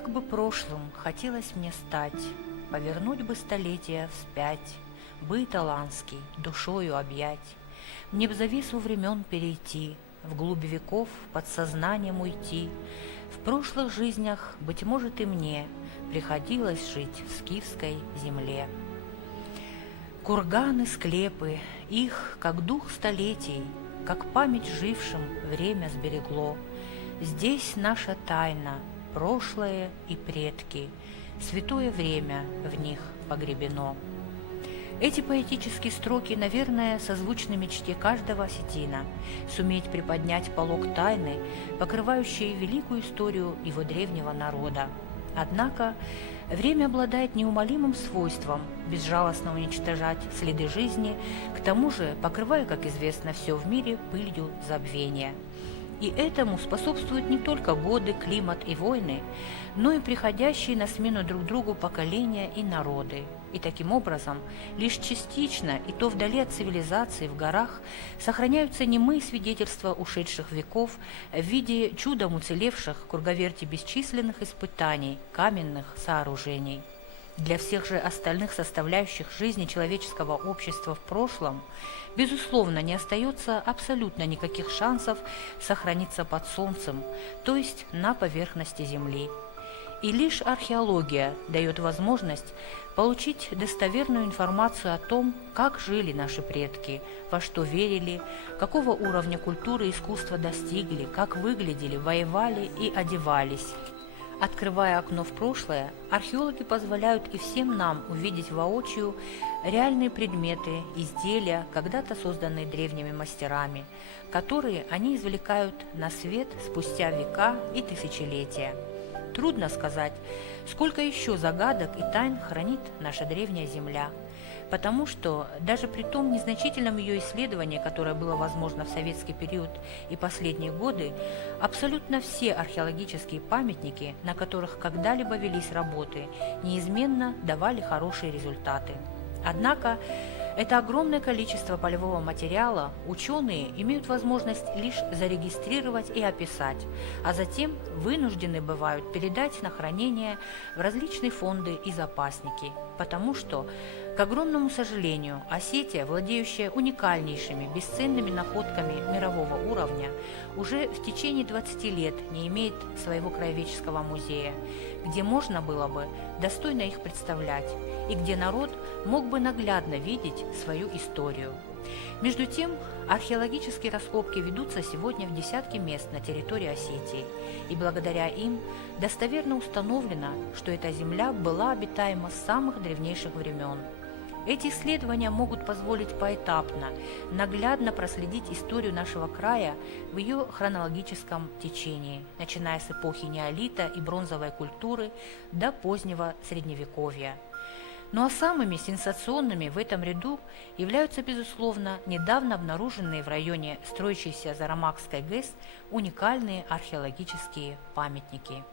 Так бы прошлым хотелось мне стать, повернуть бы столетия вспять, быт аланский душою объять, мне б завесу времен перейти, вглубь веков подсознанием уйти. В прошлых жизнях, быть может, и мне приходилось жить в скифской земле. Курганы, склепы, их, как дух столетий, как память жившим время сберегло. Здесь наша тайна, прошлое и предки, святое время в них погребено. Эти поэтические строки, наверное, созвучны мечте каждого осетина суметь приподнять полог тайны, покрывающей великую историю его древнего народа. Однако время обладает неумолимым свойством безжалостно уничтожать следы жизни, к тому же покрывая, как известно, все в мире пылью забвения. И этому способствуют не только годы, климат и войны, но и приходящие на смену друг другу поколения и народы. И таким образом, лишь частично, и то вдали от цивилизации в горах, сохраняются немые свидетельства ушедших веков в виде чудом уцелевших круговерти бесчисленных испытаний каменных сооружений. Для всех же остальных составляющих жизни человеческого общества в прошлом, безусловно, не остается абсолютно никаких шансов сохраниться под солнцем, то есть на поверхности Земли. И лишь археология дает возможность получить достоверную информацию о том, как жили наши предки, во что верили, какого уровня культуры и искусства достигли, как выглядели, воевали и одевались. Открывая окно в прошлое, археологи позволяют и всем нам увидеть воочию реальные предметы, изделия, когда-то созданные древними мастерами, которые они извлекают на свет спустя века и тысячелетия. Трудно сказать, сколько еще загадок и тайн хранит наша древняя земля, потому что даже при том незначительном ее исследовании, которое было возможно в советский период и последние годы, абсолютно все археологические памятники, на которых когда-либо велись работы, неизменно давали хорошие результаты. Однако это огромное количество полевого материала ученые имеют возможность лишь зарегистрировать и описать, а затем вынуждены бывают передать на хранение в различные фонды и запасники, потому что, к огромному сожалению, Осетия, владеющая уникальнейшими, бесценными находками мирового уровня, уже в течение 20 лет не имеет своего краеведческого музея, где можно было бы достойно их представлять и где народ мог бы наглядно видеть свою историю. Между тем, археологические раскопки ведутся сегодня в десятки мест на территории Осетии, и благодаря им достоверно установлено, что эта земля была обитаема с самых древнейших времен. Эти исследования могут позволить поэтапно, наглядно проследить историю нашего края в ее хронологическом течении, начиная с эпохи неолита и бронзовой культуры до позднего средневековья. Ну а самыми сенсационными в этом ряду являются, безусловно, недавно обнаруженные в районе строящейся Зарамакской ГЭС уникальные археологические памятники.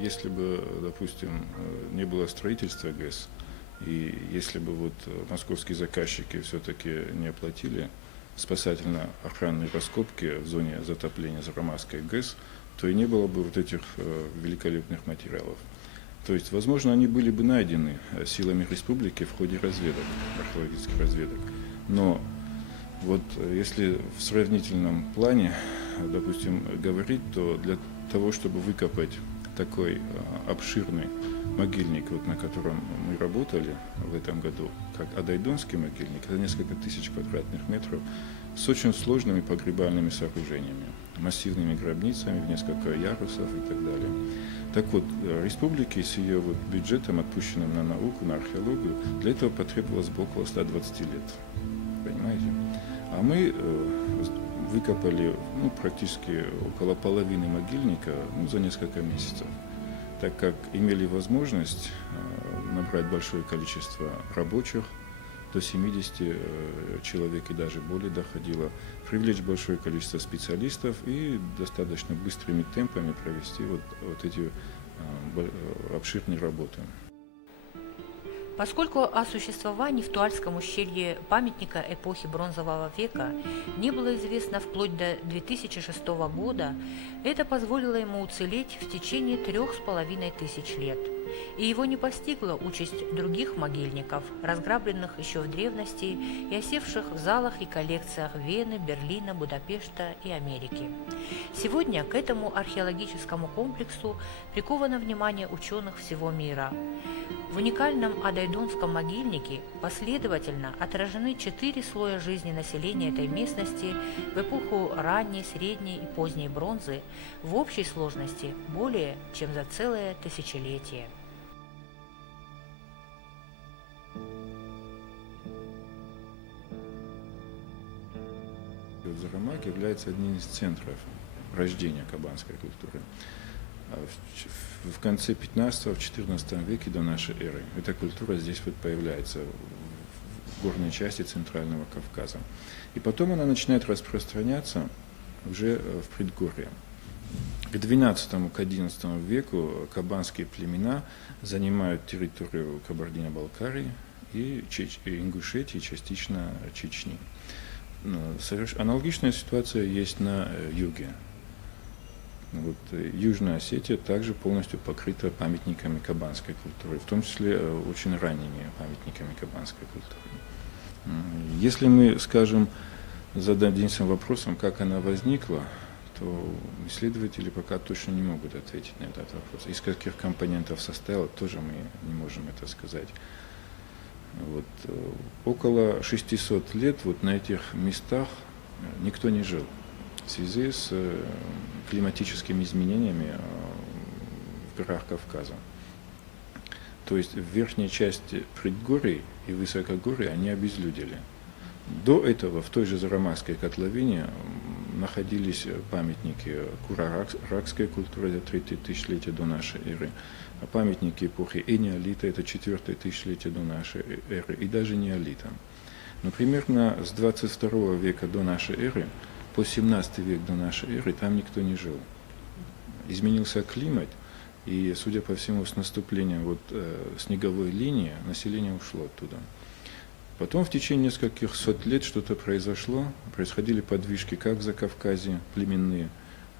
Если бы, допустим, не было строительства ГЭС, и если бы вот московские заказчики все-таки не оплатили спасательно-охранные раскопки в зоне затопления Зарамакской ГЭС, то и не было бы вот этих великолепных материалов. То есть, возможно, они были бы найдены силами республики в ходе разведок, археологических разведок. Но вот если в сравнительном плане, допустим, говорить, то для того, чтобы выкопать такой обширный могильник, вот на котором мы работали в этом году, как Адайдонский могильник, это несколько тысяч квадратных метров, с очень сложными погребальными сооружениями, массивными гробницами в несколько ярусов и так далее. Так вот, республике с ее вот бюджетом, отпущенным на науку, на археологию, для этого потребовалось бы около 120 лет. Понимаете? А мы выкопали практически около половины могильника за несколько месяцев, так как имели возможность набрать большое количество рабочих, до 70 человек и даже более доходило, привлечь большое количество специалистов и достаточно быстрыми темпами провести вот эти обширные работы. Поскольку о существовании в Туальском ущелье памятника эпохи Бронзового века не было известно вплоть до 2006 года, это позволило ему уцелеть в течение 3500 лет. И его не постигла участь других могильников, разграбленных еще в древности и осевших в залах и коллекциях Вены, Берлина, Будапешта и Америки. Сегодня к этому археологическому комплексу приковано внимание ученых всего мира. В уникальном Адайдунском могильнике последовательно отражены 4 слоя жизни населения этой местности в эпоху ранней, средней и поздней бронзы в общей сложности более чем за целое тысячелетие. Зарамак является одним из центров рождения кабанской культуры. В конце 15-14 веке до нашей эры эта культура здесь вот появляется в горной части Центрального Кавказа. И потом она начинает распространяться уже в предгорье. К XII-XI веку кабанские племена занимают территорию Кабардино-Балкарии и Ингушетии, частично Чечни. Аналогичная ситуация есть на юге. Вот, Южная Осетия также полностью покрыта памятниками кабанской культуры, в том числе очень ранними памятниками кабанской культуры. Если мы, скажем, зададимся вопросом, как она возникла, то исследователи пока точно не могут ответить на этот вопрос. Из каких компонентов состояла, тоже мы не можем это сказать. Вот, около 600 лет вот на этих местах никто не жил в связи с климатическими изменениями в горах Кавказа. То есть в верхней части предгорий и высокогорий они обезлюдили. До этого в той же Зарамакской котловине находились памятники кураракской культуры, это 3 тысячелетия до нашей эры, памятники эпохи энеолита, это 4 тысячелетие до нашей эры, и даже неолита. Но примерно с 22 века до нашей эры по 17 век до нашей эры там никто не жил. Изменился климат, и, судя по всему, с наступлением снеговой линии население ушло оттуда. Потом в течение нескольких сот лет что-то произошло, происходили подвижки как в Закавказье, племенные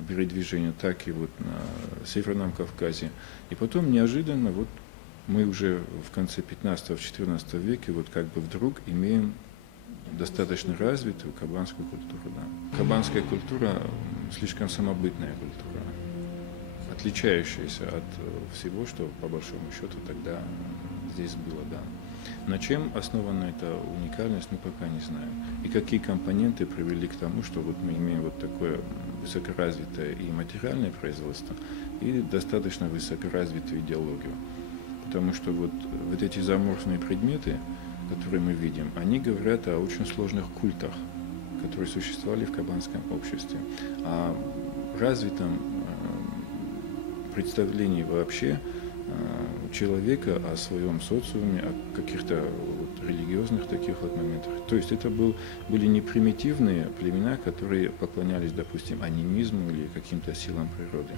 передвижения, так и вот на Северном Кавказе. И потом неожиданно мы уже в конце 15-14 веке как бы вдруг имеем достаточно развитую кабанскую культуру. Да. Кабанская культура слишком самобытная культура, отличающаяся от всего, что по большому счету тогда здесь было. Да. На чем основана эта уникальность, мы пока не знаем. И какие компоненты привели к тому, что мы имеем такое высокоразвитое и материальное производство, и достаточно высокоразвитую идеологию. Потому что эти заморфные предметы, которые мы видим, они говорят о очень сложных культах, которые существовали в кабанском обществе, о развитом представлении вообще человека о своем социуме, о каких-то религиозных таких моментах. То есть это были не примитивные племена, которые поклонялись, допустим, анимизму или каким-то силам природы.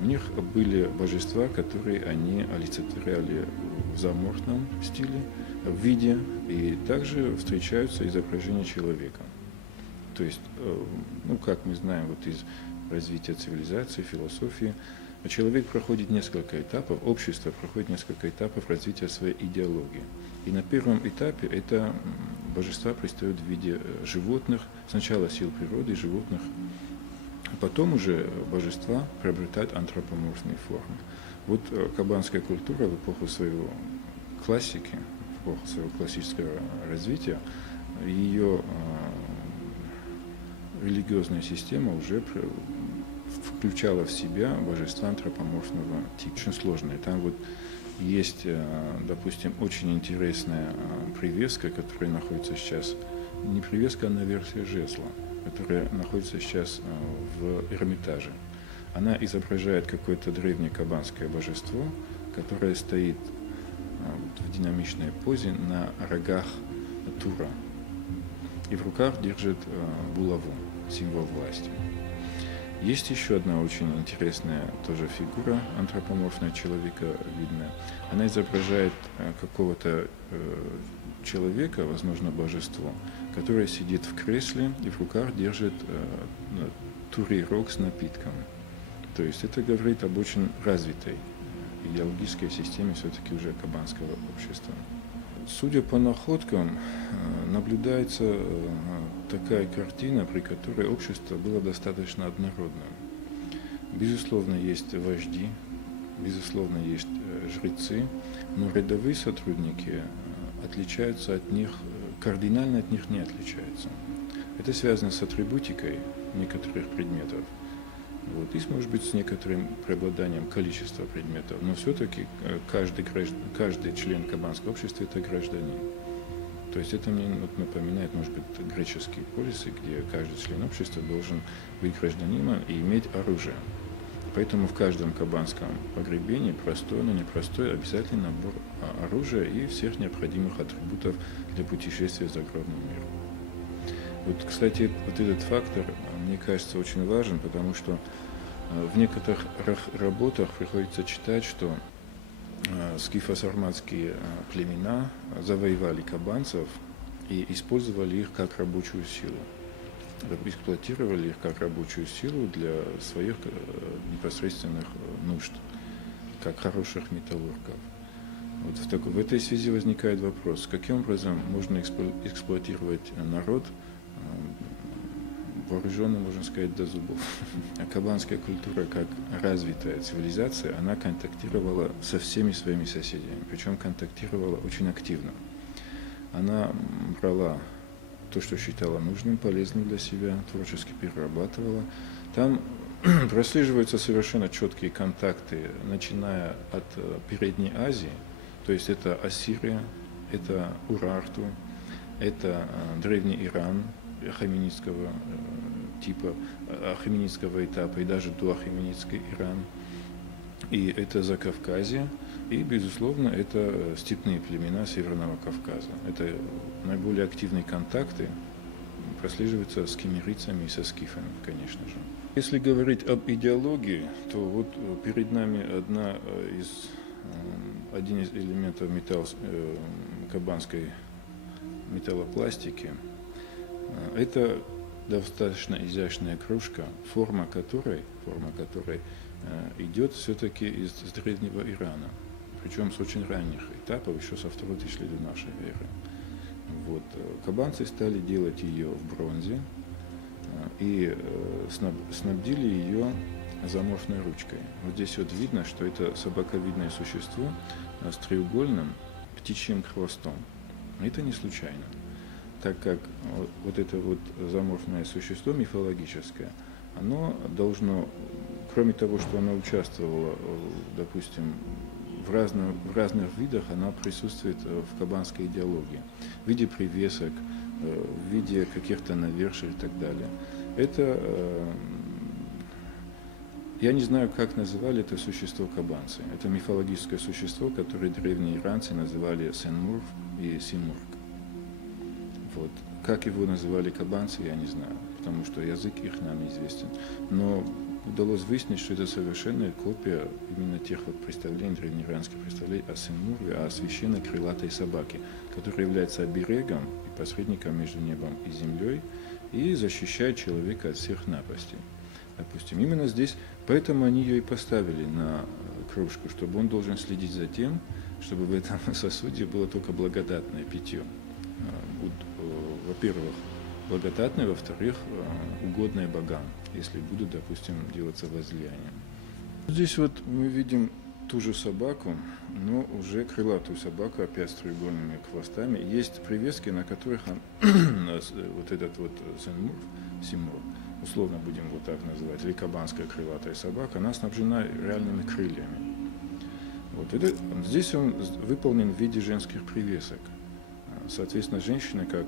У них были божества, которые они олицетворяли в заморфном стиле, в виде, и также встречаются изображения человека. То есть, как мы знаем из развития цивилизации, философии, человек проходит несколько этапов, общество проходит несколько этапов развития своей идеологии. И на первом этапе это божества предстают в виде животных, сначала сил природы, животных, а потом уже божества приобретают антропоморфные формы. Кабанская культура в эпоху своего классики, в эпоху своего классического развития, ее религиозная система уже включала в себя божества антропоморфного типа. Очень сложное. Там есть, допустим, очень интересная привеска, которая находится сейчас, не привеска, а навершие жезла, которая находится сейчас в Эрмитаже. Она изображает какое-то древнее кабанское божество, которое стоит в динамичной позе на рогах тура и в руках держит булаву, символ власти. Есть еще одна очень интересная тоже фигура антропоморфная человека видная. Она изображает какого-то человека, возможно, божество, которое сидит в кресле и в руках держит турирок с напитком. То есть это говорит об очень развитой идеологической системе все-таки уже кабанского общества. Судя по находкам, наблюдается такая картина, при которой общество было достаточно однородным. Безусловно, есть вожди, безусловно, есть жрецы, но рядовые сотрудники отличаются от них, кардинально от них не отличаются. Это связано с атрибутикой некоторых предметов. Вот. И, может быть, с некоторым преобладанием количества предметов, но все-таки каждый член кабанского общества – это гражданин. То есть это мне напоминает, может быть, греческие полисы, где каждый член общества должен быть гражданином и иметь оружие. Поэтому в каждом кабанском погребении, простой, но непростой, обязательно набор оружия и всех необходимых атрибутов для путешествия в загробный мир. Вот, кстати, вот этот фактор, мне кажется, очень важен, потому что в некоторых работах приходится читать, что скифо-сарматские племена завоевали кабанцев и использовали их как рабочую силу. Эксплуатировали их как рабочую силу для своих непосредственных нужд, как хороших металлургов. Вот в этой связи возникает вопрос, каким образом можно эксплуатировать народ, вооруженный, можно сказать, до зубов. А кабанская культура, как развитая цивилизация, она контактировала со всеми своими соседями, причем контактировала очень активно. Она брала то, что считала нужным, полезным для себя, творчески перерабатывала. Там прослеживаются совершенно четкие контакты, начиная от Передней Азии, то есть это Ассирия, это Урарту, это Древний Иран, ахеменидского типа, ахеменидского этапа и даже до ахеменидский Иран. И это Закавказье, и, безусловно, это степные племена Северного Кавказа. Это наиболее активные контакты прослеживаются с кемерийцами и со скифами, конечно же. Если говорить об идеологии, то вот перед нами один из элементов кабанской металлопластики. Это достаточно изящная кружка, форма которой идет все-таки из древнего Ирана, причем с очень ранних этапов, еще со второй тысячелетия до нашей эры. Вот. Кабанцы стали делать ее в бронзе и снабдили ее зооморфной ручкой. Вот здесь вот видно, что это собаковидное существо с треугольным птичьим хвостом. Это не случайно, так как вот это вот зооморфное существо мифологическое, оно должно, кроме того, что оно участвовало, допустим, в разных видах, она присутствует в кабанской идеологии, в виде привесок, в виде каких-то наверший и так далее. Это, я не знаю, как называли это существо кабанцы. Это мифологическое существо, которое древние иранцы называли Сенмург и Симург. Вот. Как его называли кабанцы, я не знаю, потому что язык их нам неизвестен. Но удалось выяснить, что это совершенная копия именно тех вот представлений, древнеиранских представлений о Сенмурге, о священной крылатой собаке, которая является оберегом и посредником между небом и землей и защищает человека от всех напастей. Допустим, именно здесь, поэтому они ее и поставили на кружку, чтобы он должен следить за тем, чтобы в этом сосуде было только благодатное питье. Во-первых, благодатное, во-вторых, угодное богам, если будут, допустим, делаться возлияния. Здесь вот мы видим ту же собаку, но уже крылатую собаку, опять с треугольными хвостами. Есть привески, на которых вот этот вот Симург, условно будем вот так называть, или кабанская крылатая собака, она снабжена реальными крыльями. Вот здесь он выполнен в виде женских привесок. Соответственно, женщина, как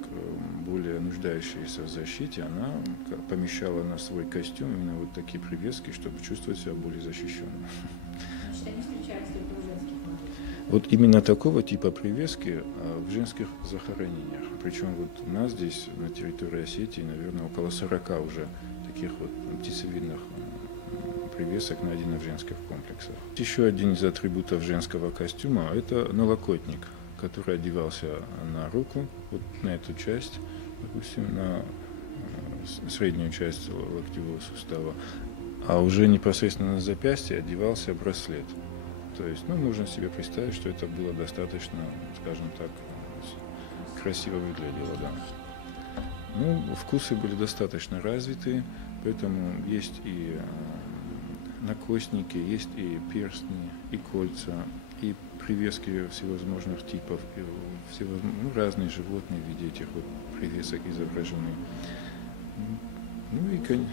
более нуждающаяся в защите, она помещала на свой костюм именно вот такие привески, чтобы чувствовать себя более защищенным. Значит, они встречаются только в женских моделях? Вот именно такого типа привески в женских захоронениях. Причем вот у нас здесь, на территории Осетии, наверное, около 40 уже таких вот птицевидных привесок, найдено в женских комплексах. Еще один из атрибутов женского костюма – это налокотник, который одевался на руку, вот на эту часть, допустим, на среднюю часть локтевого сустава, а уже непосредственно на запястье одевался браслет. То есть, можно себе представить, что это было достаточно, скажем так, красиво выглядело, да. Вкусы были достаточно развиты, поэтому есть и накосники, есть и перстни, и кольца, и привески всевозможных типов, и разные животные в виде этих вот привесок изображены. И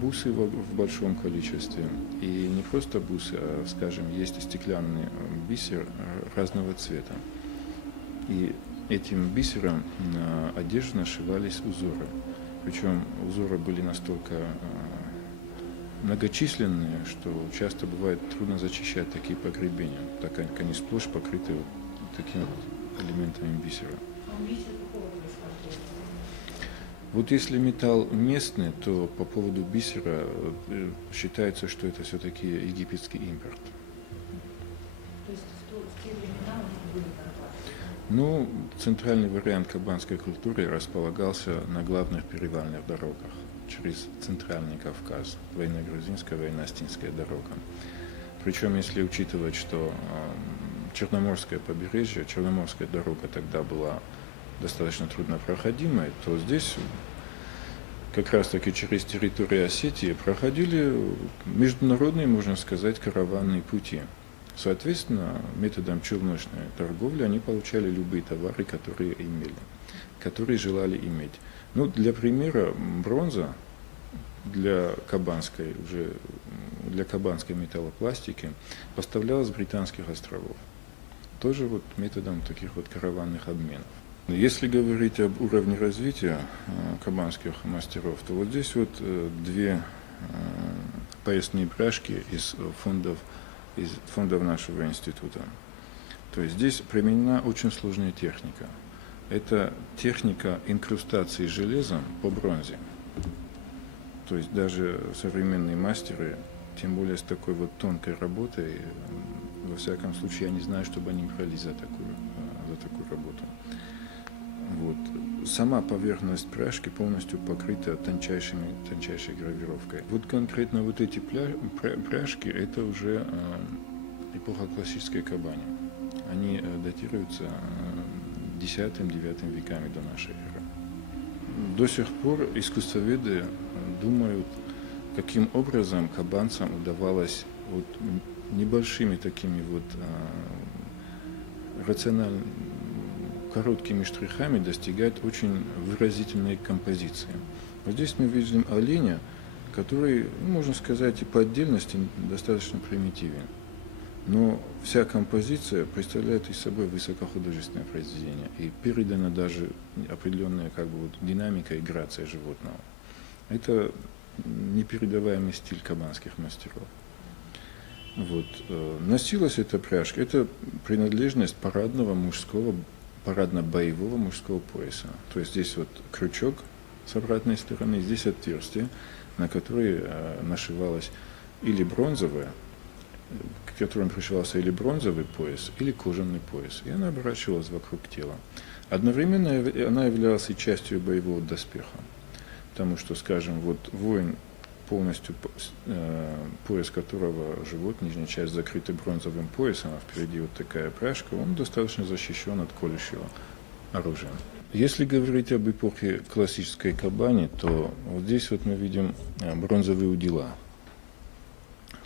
бусы в большом количестве. И не просто бусы, а, скажем, есть стеклянный бисер разного цвета. И этим бисером на одежду нашивались узоры. Причем узоры были настолько многочисленные, что часто бывает трудно зачищать такие погребения, так как они сплошь покрыты вот такими вот элементами бисера. Вот если металл местный, то по поводу бисера считается, что это все-таки египетский импорт. То есть в те времена у них были контакты? Центральный вариант кабанской культуры располагался на главных перевальных дорогах через Центральный Кавказ, военно-грузинская, военно-остинская дорога. Причем, если учитывать, что Черноморское побережье, Черноморская дорога тогда была достаточно труднопроходимой, то здесь как раз-таки через территорию Осетии проходили международные, можно сказать, караванные пути. Соответственно, методом челночной торговли они получали любые товары, которые имели, которые желали иметь. Для примера, бронза для кабанской металлопластики поставлялась с Британских островов. Тоже методом таких караванных обменов. Если говорить об уровне развития кабанских мастеров, то здесь две поясные пряжки из фондов нашего института. То есть здесь применена очень сложная техника. Это техника инкрустации железом по бронзе. То есть даже современные мастеры, тем более с такой тонкой работой, во всяком случае, я не знаю, чтобы они брались за такую работу. Сама поверхность пряжки полностью покрыта тончайшей гравировкой. Конкретно эти пряжки, это уже эпоха классической кабани. Они датируются X-IX веками до нашей эры. До сих пор искусствоведы думают, каким образом кабанцам удавалось небольшими такими рациональными короткими штрихами достигать очень выразительной композиции. Здесь мы видим оленя, который, можно сказать, и по отдельности достаточно примитивен. Но вся композиция представляет из собой высокохудожественное произведение и передана даже определенная динамика и грация животного. Это непередаваемый стиль кабанских мастеров. Носилась эта пряжка, это принадлежность парадно-боевого мужского пояса. То есть здесь крючок с обратной стороны, здесь отверстие, на которое нашивалось или бронзовое, к которому пришивался или бронзовый пояс, или кожаный пояс, и она оборачивалась вокруг тела. Одновременно она являлась и частью боевого доспеха, потому что, скажем, воин, полностью пояс которого живот, нижняя часть закрыта бронзовым поясом, а впереди такая пряжка, он достаточно защищен от колющего оружия. Если говорить об эпохе классической кабани, то здесь мы видим бронзовые удила.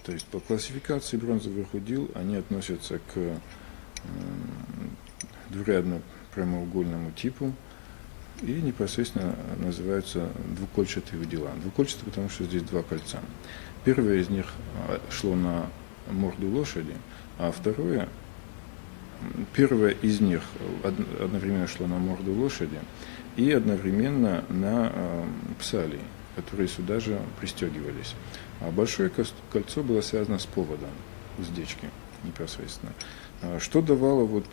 То есть по классификации бронзовых удил они относятся к двурядно-прямоугольному типу и непосредственно называются двукольчатые удила. Двукольчатые, потому что здесь два кольца. Первое из них шло на морду лошади, а первое из них одновременно шло на морду лошади и одновременно на псалии, которые сюда же пристегивались. А большое кольцо было связано с поводом уздечки непосредственно. Что давало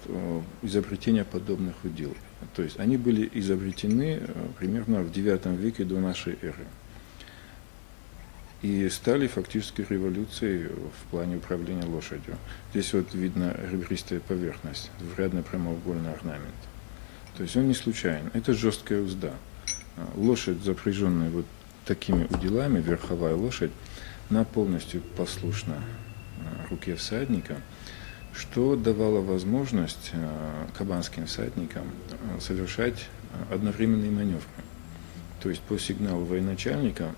изобретение подобных удил? То есть они были изобретены примерно в IX веке до нашей эры. и стали фактически революцией в плане управления лошадью. Здесь вот видно ребристая поверхность, двурядный прямоугольный орнамент. То есть он не случайен. Это жесткая узда. Лошадь, запряженная вот такими уделами, верховая лошадь, она полностью послушна руке всадника, что давало возможность кабанским всадникам совершать одновременные маневры. То есть по сигналу военачальника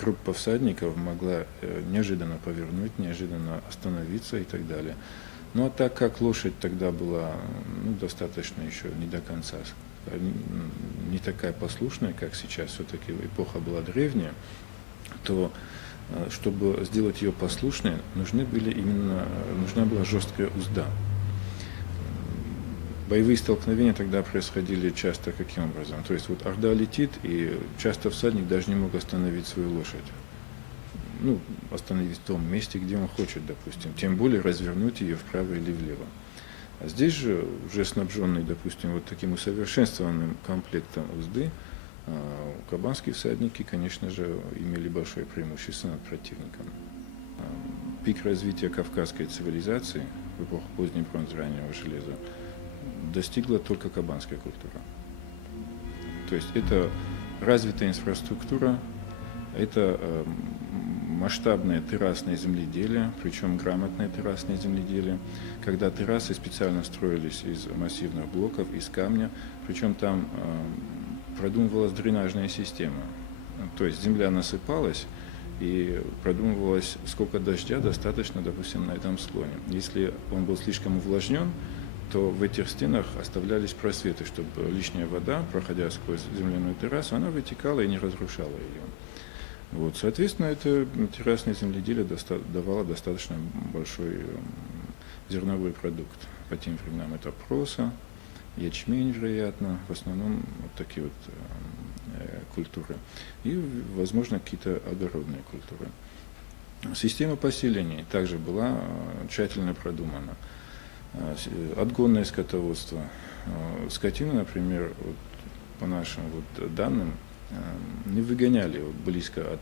группа всадников могла неожиданно повернуть, неожиданно остановиться и так далее. Ну а так как лошадь тогда была достаточно еще не до конца, не такая послушная, как сейчас, все-таки эпоха была древняя, то чтобы сделать ее послушной, нужна была жесткая узда. Боевые столкновения тогда происходили часто каким образом? То есть вот орда летит, и часто всадник даже не мог остановить свою лошадь. Остановить в том месте, где он хочет, допустим. Тем более развернуть ее вправо или влево. А здесь же, уже снабженный, допустим, вот таким усовершенствованным комплектом узды, кабанские всадники, конечно же, имели большое преимущество над противником. Пик развития кавказской цивилизации в эпоху поздней бронзы, раннего железа достигла только кабанская культура. То есть это развитая инфраструктура, это масштабное террасное земледелие, причем грамотное террасное земледелие, когда террасы специально строились из массивных блоков, из камня, причем там продумывалась дренажная система. То есть земля насыпалась, и продумывалось, сколько дождя достаточно, допустим, на этом склоне. Если он был слишком увлажнен, то в этих стенах оставлялись просветы, чтобы лишняя вода, проходя сквозь земляную террасу, она вытекала и не разрушала ее. Вот, соответственно, это террасное земледелие давало достаточно большой зерновой продукт. По тем временам это проса, ячмень, вероятно, в основном вот такие вот культуры. И, возможно, какие-то огородные культуры. Система поселений также была тщательно продумана. Отгонное скотоводство. Скотину, например, вот, по нашим вот данным, не выгоняли близко от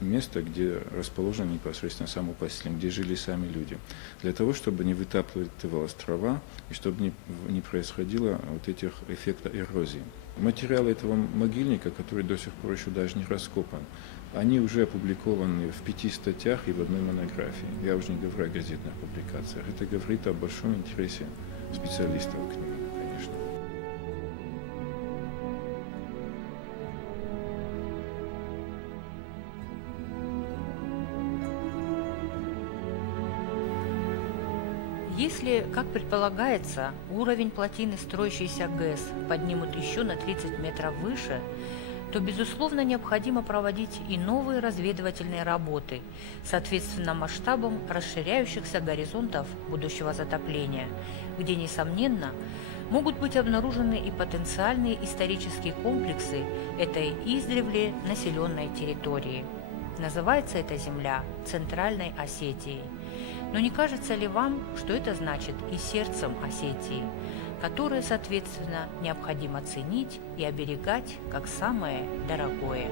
места, где расположено непосредственно само поселение, где жили сами люди, для того, чтобы не вытаптывалась трава и чтобы не происходило вот этих эффекта эрозии. Материалы этого могильника, который до сих пор еще даже не раскопан, они уже опубликованы в 5 статьях и в одной монографии. Я уже не говорю о газетных публикациях. Это говорит о большом интересе специалистов к нему, конечно. Если, как предполагается, уровень плотины строящейся ГЭС поднимут еще на 30 метров выше, то, безусловно, необходимо проводить и новые разведывательные работы, соответственно масштабам расширяющихся горизонтов будущего затопления, где, несомненно, могут быть обнаружены и потенциальные исторические комплексы этой издревле населенной территории. Называется эта земля Центральной Осетией. Но не кажется ли вам, что это значит и сердцем Осетии, которое, соответственно, необходимо ценить и оберегать как самое дорогое?